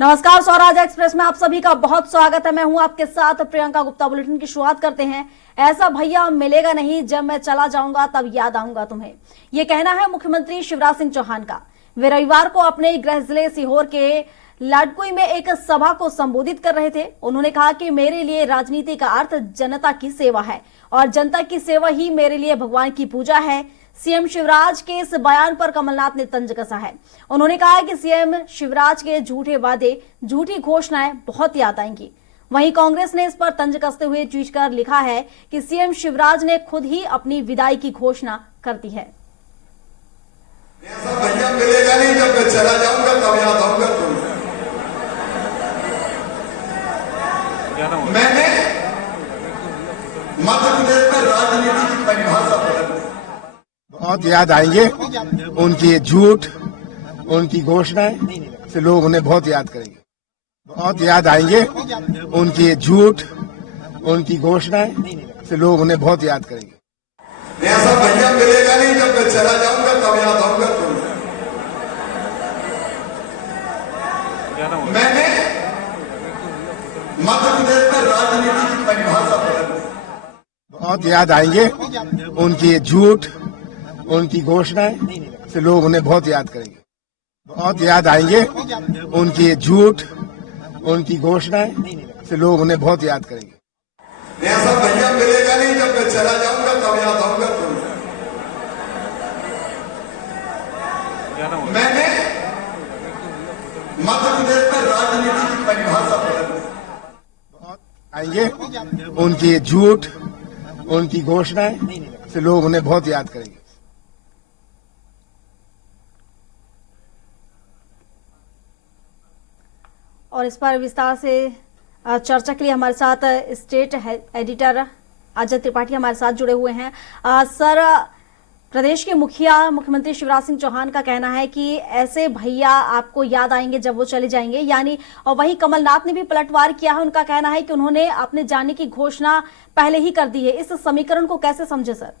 नमस्कार, स्वराज एक्सप्रेस में आप सभी का बहुत स्वागत है। मैं हूं आपके साथ प्रियंका गुप्ता। बुलेटिन की शुरुआत करते हैं। ऐसा भैया मिलेगा नहीं, जब मैं चला जाऊंगा तब याद आऊंगा तुम्हें, ये कहना है मुख्यमंत्री शिवराज सिंह चौहान का। वे रविवार को अपने गृह जिले सीहोर के लाडकुई में एक सभा को संबोधित कर रहे थे। उन्होंने कहा कि मेरे लिए राजनीति का अर्थ जनता की सेवा है और जनता की सेवा ही मेरे लिए भगवान की पूजा है। सीएम शिवराज के इस बयान पर कमलनाथ ने तंज कसा है। उन्होंने कहा कि सीएम शिवराज के झूठे वादे, झूठी घोषणाएं बहुत याद आएंगी। वहीं कांग्रेस ने इस पर तंज कसते हुए ट्वीट कर लिखा है कि सीएम शिवराज ने खुद ही अपनी विदाई की घोषणा कर दी है। ऐसा भैया मिलेगा नहीं, जब मैं चला जाऊंगा तब याद आऊंगा तुम्हें। मैंने मध्य प्रदेश में राजनीति की परिभाषा बदल दी। बहुत याद आएंगे उनकी झूठ, उनकी घोषणाएं से लोग उन्हें बहुत याद करेंगे। बहुत याद आएंगे उनकी झूठ, उनकी घोषणाएं से लोग उन्हें बहुत याद करेंगे। ऐसा भैया मिलेगा नहीं, जब मैं चला जाऊंगा तब याद आऊंगा तुम्हें। मैंने मध्य प्रदेश में राजनीति की परिभाषा बदल दी। बहुत याद आएंगे उनकी झूठ, उनकी घोषणाएं से लोग उन्हें बहुत याद करेंगे। बहुत याद आएंगे उनकी झूठ, उनकी घोषणाएं से लोग उन्हें बहुत याद करेंगे। ऐसा भैया मिलेगा नहीं, जब मैं चला जाऊंगा तब याद आऊंगा तुम्हें। मैंने मध्य प्रदेश में राजनीति की परिभाषा बदल दी। बहुत आएंगे उनकी झूठ, उनकी घोषणाएं से लोग उन्हें बहुत याद करेंगे। और इस पर विस्तार से चर्चा के लिए हमारे साथ स्टेट एडिटर अजय त्रिपाठी हमारे साथ जुड़े हुए हैं। सर, प्रदेश के मुखिया मुख्यमंत्री शिवराज सिंह चौहान का कहना है कि ऐसे भैया आपको याद आएंगे जब वो चले जाएंगे, यानी, और वहीं कमलनाथ ने भी पलटवार किया है। उनका कहना है कि उन्होंने अपने जाने की घोषणा पहले ही कर दी है। इस समीकरण को कैसे समझे सर?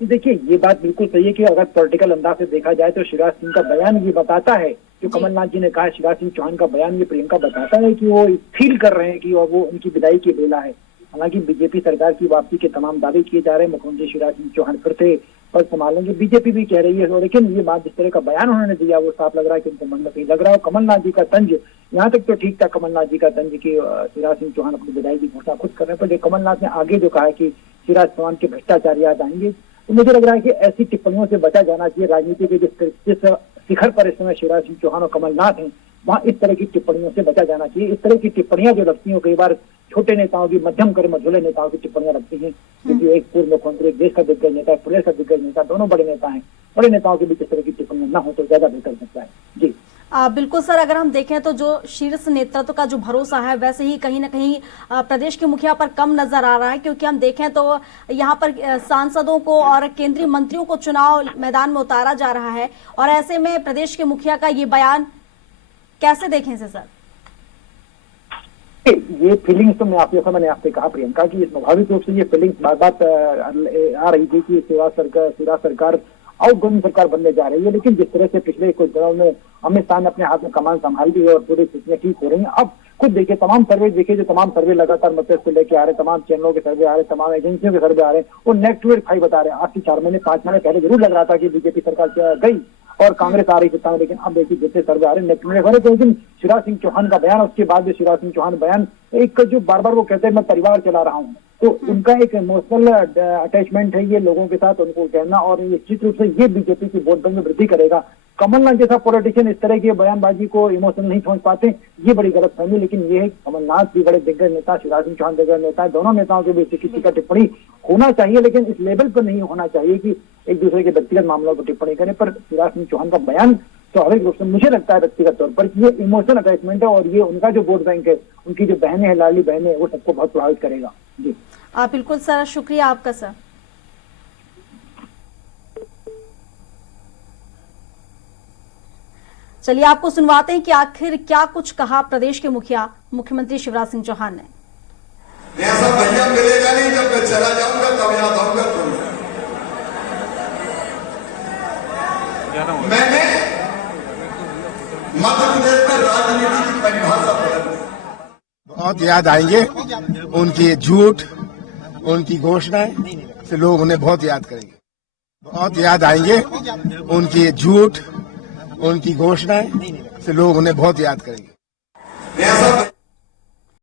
देखिए, ये बात बिल्कुल सही है कि अगर पॉलिटिकल अंदाज से देखा जाए तो शिवराज सिंह का बयान ये बताता है, जो कमलनाथ जी ने कहा, शिवराज सिंह चौहान का बयान ये प्रियंका बताता है कि वो फील कर रहे हैं कि वो उनकी विदाई की बेला है। हालांकि बीजेपी सरकार की वापसी के तमाम दावे किए जा रहे हैं। मुख्यमंत्री शिवराज सिंह चौहान फिर से पद संभालेंगे, बीजेपी भी कह रही है, लेकिन ये बात जिस तरह का बयान उन्होंने दिया वो साफ लग रहा है कि उनको मन में कहीं लग रहा है। कमलनाथ जी का तंज, यहाँ तक तो ठीक था कमलनाथ जी का तंज की शिवराज सिंह चौहान अपनी विदाई की घोषणा खुद कर रहे हैं, पर कमलनाथ ने आगे जो कहा है कि शिवराज चौहान के भ्रष्टाचार याद आएंगे, तो मुझे लग रहा है कि ऐसी टिप्पणियों से बचा जाना चाहिए। राजनीति के जिस शिखर पर इस समय शिवराज सिंह चौहान और कमलनाथ हैं, वहां इस तरह की टिप्पणियों से बचा जाना चाहिए। इस तरह की टिप्पणियां जो लगती हैं कई बार छोटे नेताओं की, मध्यम कर मझोले नेताओं की टिप्पणियां लगती हैं, क्योंकि एक पूर्व मुख्यमंत्री, एक देश का दिग्गज नेता, एक प्रदेश का दिग्गज नेता, दोनों बड़े नेता हैं। बड़े नेताओं के बीच इस तरह की टिप्पणियां न हो तो ज्यादा बेहतर लगता है। जी बिल्कुल सर, अगर हम देखें तो जो शीर्ष नेतृत्व का जो भरोसा है वैसे ही कहीं ना कहीं प्रदेश के मुखिया पर कम नजर आ रहा है, क्योंकि हम देखें तो यहाँ पर सांसदों को और केंद्रीय मंत्रियों को चुनाव मैदान में उतारा जा रहा है, और ऐसे में प्रदेश के मुखिया का ये बयान कैसे देखें से सर? ये फीलिंग्स तो मैंने आपसे कहा प्रियंका की स्वाभाविक रूप से ये फीलिंग्स बात आ रही थी कि शिवराज सरकार आउटगोइंग सरकार बनने जा रही है। लेकिन जिस तरह से पिछले कुछ दिनों में अमित शाह ने अपने हाथ में कमान संभाल ली है और पूरी स्थितियां ठीक हो रही हैं, अब खुद देखिए तमाम सर्वे देखिए, जो तमाम सर्वे लगातार मध्य को लेकर आ रहे, तमाम चैनलों के सर्वे आ रहे, तमाम एजेंसियों के सर्वे आ रहे हैं, वो नेगेटिव फाई बता रहे हैं। आज से 4 महीने 5 महीने पहले जरूर लग रहा था कि बीजेपी सरकार गई और कांग्रेस आ रही सत्ता में, लेकिन अब देखिए जितने सर्वे आ रहे नेगेटिव हो रहे। लेकिन शिवराज सिंह चौहान का बयान, उसके बाद जो शिवराज सिंह चौहान बयान, एक जो बार बार वो कहते हैं मैं परिवार चला रहा हूँ, तो उनका एक इमोशनल अटैचमेंट है ये लोगों के साथ, उनको कहना, और निश्चित रूप से ये बीजेपी की वोट बैंक में वृद्धि करेगा। कमलनाथ जैसा पॉलिटिशियन इस तरह की बयानबाजी को इमोशनल नहीं समझ पाते, ये बड़ी गलत फहमी। लेकिन ये है कमलनाथ भी बड़े दिग्गज नेता, शिवराज सिंह चौहान दिग्गज नेता है, दोनों नेताओं के बीच किसी का टिप्पणी होना चाहिए, लेकिन इस लेवल पर नहीं होना चाहिए कि एक दूसरे के व्यक्तिगत मामलों पर टिप्पणी करें। पर शिवराज सिंह चौहान का बयान स्वाभाविक रूप से मुझे लगता है व्यक्तिगत तौर पर ये इमोशनल अटैचमेंट है, और ये उनका जो वोट बैंक है, उनकी जो बहनें हैं, लाडली बहनें हैं, वो सबको बहुत प्रभावित करेगा। जी बिल्कुल सर, शुक्रिया आपका सर। चलिए आपको सुनवाते हैं कि आखिर क्या कुछ कहा प्रदेश के मुखिया मुख्यमंत्री शिवराज सिंह चौहान ने। ऐसा भैया मिलेगा नहीं, जब मैं चला जाऊंगा तब याद आऊंगा तुम्हें। मैंने मध्य प्रदेश में राजनीति की परिभाषा बदल गई। बहुत याद आएंगे उनकी झूठ, उनकी घोषणाएं से लोग उन्हें बहुत याद करेंगे। बहुत याद आएंगे उनकी झूठ, उनकी घोषणाएं से लोग उन्हें बहुत याद करेंगे। ऐसा